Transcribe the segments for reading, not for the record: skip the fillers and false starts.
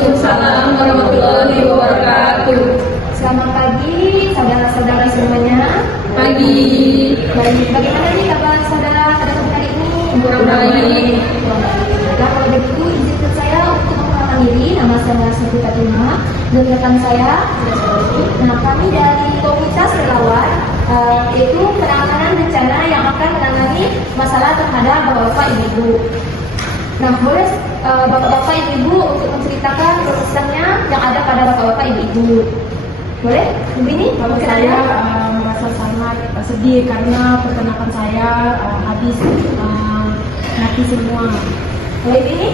Waalaikumsalam warahmatullahi wabarakatuh. Selamat pagi, saudara-saudara semuanya. Pagi. Baik, bagaimana nih kabar saudara pada pagi hari ini? Kurang baik. Nah, kalau begitu izinkan saya untuk memperkenalkan diri. Nama saya Siti Fatimah dan rekan saya. Nah, kami dari komunitas relawan yaitu penanganan bencana yang akan menangani masalah terhadap bapak-bapak ibu-ibu. Nah, boleh bapak-bapak ibu-ibu untuk menceritakan keresahannya yang ada pada bapak-bapak ibu-ibu. Boleh? Begini, Saya merasa sangat sedih karena peternakan saya habis mati semua. boleh ini?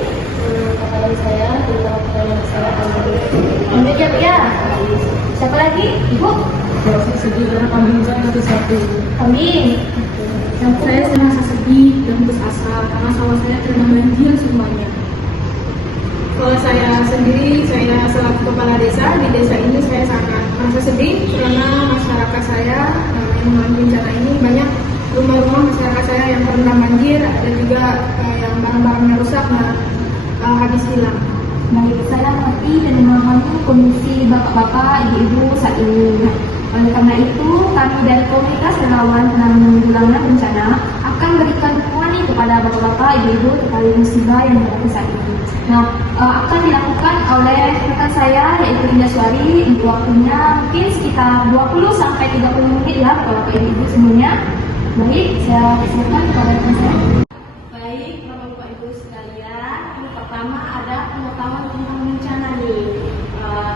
Kepada saya, terutama saya Ambil jawab ya. Siapa lagi? Ibu? saya sedih karena kambing saya satu-satu. Kambing. Saya merasa sedih dan putus asa karena sawah saya terendam banjir semuanya. Kalau saya sendiri, saya selaku kepala desa di desa ini saya sangat merasa sedih karena masyarakat saya yang mengalami bencana ini banyak rumah-rumah masyarakat saya yang terendam banjir dan juga yang barang-barangnya rusak habis hilang. Baik, saya mengerti dan memahami kondisi bapak-bapak, ibu-ibu saat ini. Oleh karena itu, kami dari komunitas relawan penanggulangan bencana akan berikan dukungan nih kepada bapak-bapak, ibu-ibu terkait musibah yang terjadi saat ini. Nah, akan dilakukan oleh rekan saya yaitu Indah Suari. Untuk waktunya mungkin sekitar 20-30 menit ya, bapak ibu-ibu semuanya. Baik, saya persilakan kepada rekan saya. Baik, Bapak Ibu sekalian, yang pertama ada pengetahuan tentang bencana nih.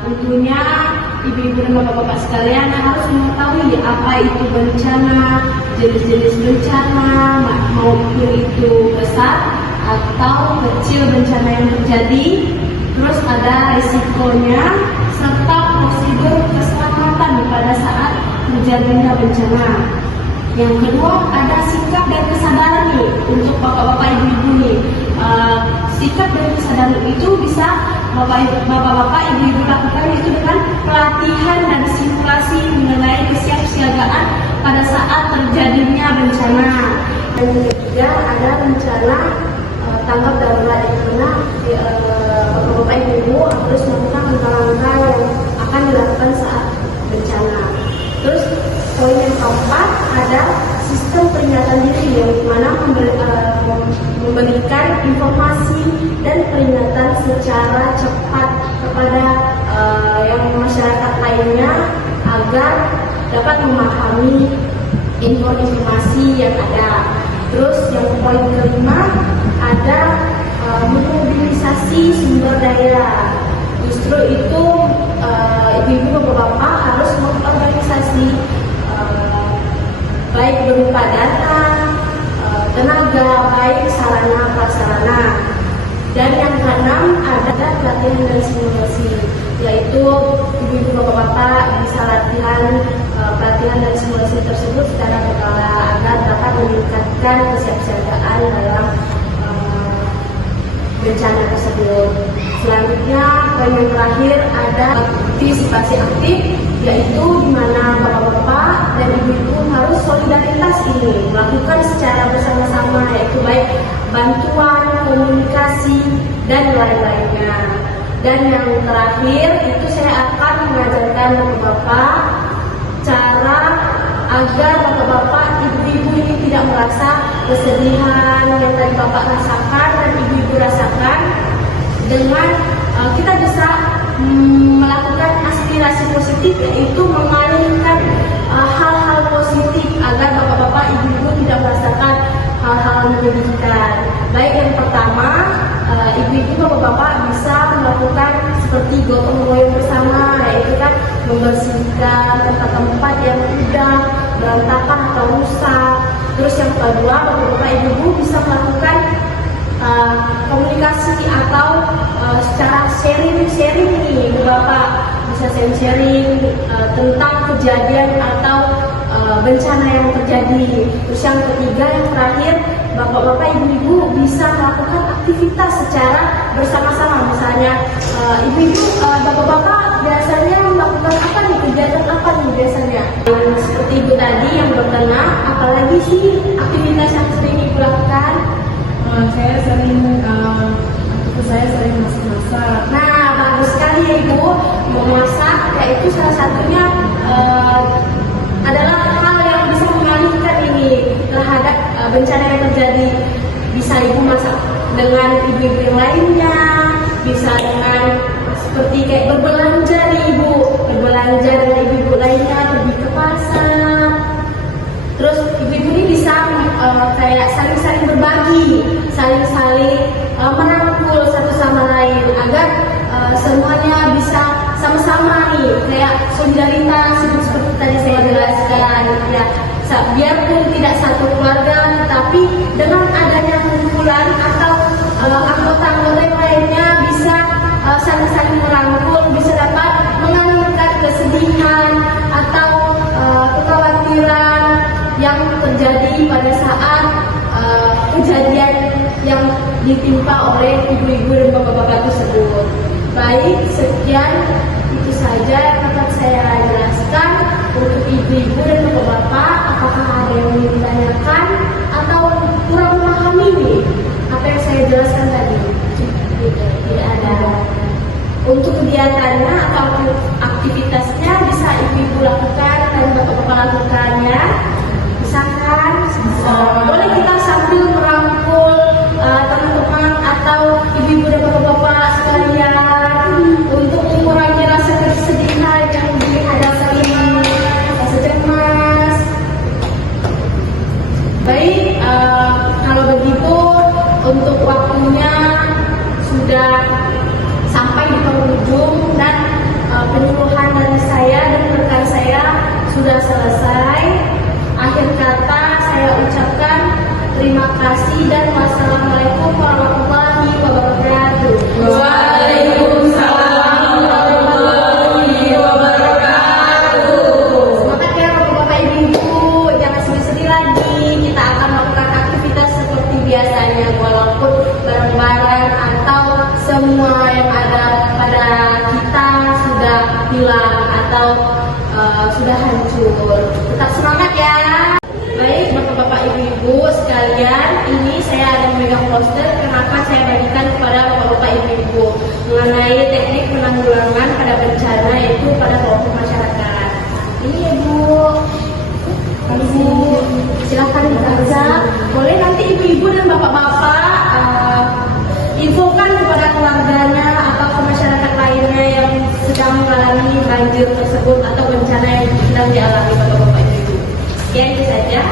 Tentunya ibu-ibu dan bapak-bapak sekalian harus mengetahui apa itu bencana, jenis-jenis bencana, maupun itu besar atau kecil bencana yang terjadi, terus ada risikonya, serta prosedur keselamatan pada saat terjadinya bencana. Yang kedua ada sikap dan kesadaran nih untuk bapak-bapak ibu-ibu nih. Sikap dan kesadaran itu bisa bapak-bapak ibu-ibu lakukan itu dengan pelatihan dan simulasi mengenai kesiapsiagaan pada saat terjadinya bencana. Dan yang ketiga ada bencana tanggap darurat di mana bapak-bapak ibu-ibu harus melakukan langkah-langkah yang akan dilakukan saat bencana. Terus poin yang keempat ada sistem peringatan dini yang mana memberikan informasi dan peringatan secara cepat kepada yang masyarakat lainnya agar dapat memahami informasi yang ada. Terus yang poin kelima ada memobilisasi sumber daya. Justru itu ibu-ibu bapak-bapak harus mengorganisasi baik berupa data, tenaga, baik sarana prasarana. Dan yang keenam ada pelatihan dan simulasi, yaitu ibu-ibu bapak-bapak bisa pelatihan dan simulasi tersebut secara berkala agar dapat meningkatkan kesiapsiagaan dalam bencana tersebut. Selanjutnya, poin yang terakhir ada partisipasi aktif, yaitu di mana bapak-bapak dan ibu-ibu harus solidaritas ini melakukan secara bersama-sama, yaitu baik bantuan, komunikasi, dan lain-lainnya. Dan yang terakhir itu saya akan mengajarkan bapak-bapak cara agar bapak-bapak, ibu-ibu ini tidak merasa kesedihan yang tadi bapak rasakan dan ibu-ibu rasakan. Dengan kita bisa melakukan aspirasi positif, yaitu mengalihkan hal-hal positif agar bapak-bapak ibu-ibu tidak merasakan hal-hal menyedihkan. Baik, yang pertama ibu-ibu bapak-bapak bisa melakukan seperti gotong royong bersama, yaitu kan membersihkan tempat-tempat yang sudah berantakan atau rusak. Terus yang kedua, bapak-bapak ibu-ibu bisa melakukan komunikasi atau secara sharing nih, bapak bisa sharing tentang kejadian atau bencana yang terjadi. Terus yang ketiga, yang terakhir, bapak-bapak ibu-ibu bisa melakukan aktivitas secara bersama-sama. Misalnya ibu-ibu bapak-bapak biasanya melakukan apa nih, kegiatan apa nih biasanya? Seperti ibu tadi yang bertanya, apalagi sih aktivitas yang sering ibu lakukan? Saya sering masak-masak. Nah, bagus itu salah satunya adalah hal yang bisa mengalihkan ini terhadap bencana yang terjadi. Bisa ibu masak dengan ibu-ibu yang lainnya, bisa dengan seperti kayak berbelanja nih ibu, berbelanja dengan ibu-ibu lainnya, pergi ke pasar. Terus ibu-ibu ini bisa kayak saling-saling berbagi, saling-saling merangkul satu sama lain agar semuanya bisa sama-sama nih kayak solidaritas seperti tadi saya jelaskan ya. Biarpun tidak satu keluarga, tapi dengan adanya kumpulan atau anggota-anggota yang lainnya bisa saling-saling merangkul, bisa dapat mengalihkan kesedihan atau kekhawatiran yang terjadi pada saat kejadian yang ditimpa oleh ibu-ibu dan bapak-bapak tersebut. Baik, sekian itu saja yang dapat saya jelaskan untuk ibu-ibu dan bapak-bapak. Apakah ada yang ingin ditanyakan atau kurang memahami nih apa yang saya jelaskan tadi? Tidak ada. Untuk kegiatannya atau aktivitasnya bisa ibu-ibu lakukan dan bapak-bapak lakukannya. Bisa kan? Boleh kita sambil merangkul teman-teman atau ibu-ibu dan bapak-bapak sekalian untuk mengurangi rasa kesedihan yang dihadapi, rasa cemas. Baik, kalau begitu untuk waktunya sudah sampai di penghujung dan penyuluhan dari saya dan rekan saya sudah selesai. Akhir kata saya ucapkan terima kasih dan wassalamualaikum warahmatullahi wabarakatuh. Waalaikumsalam warahmatullahi wabarakatuh. Semangat ya bapak-bapak ibu-ibu, jangan sedih-sedih lagi. Kita akan melakukan aktivitas seperti biasanya walaupun bareng-bareng atau semua yang ada pada kita sudah hilang atau sudah hancur. Tetap semangat ya. Baik bapak-bapak ibu-ibu sekalian, ini saya ada memegang poster kenapa saya bagikan kepada bapak-bapak ibu-ibu mengenai teknik penanggulangan pada bencana yaitu pada kelompok masyarakat. Ini ibu, silakan dibaca. Boleh nanti ibu-ibu dan bapak-bapak infokan kepada keluarganya atau ke masyarakat lainnya yang sedang mengalami banjir tersebut atau bencana yang sedang dialami bapak-bapak ibu-ibu. Sekian itu saja.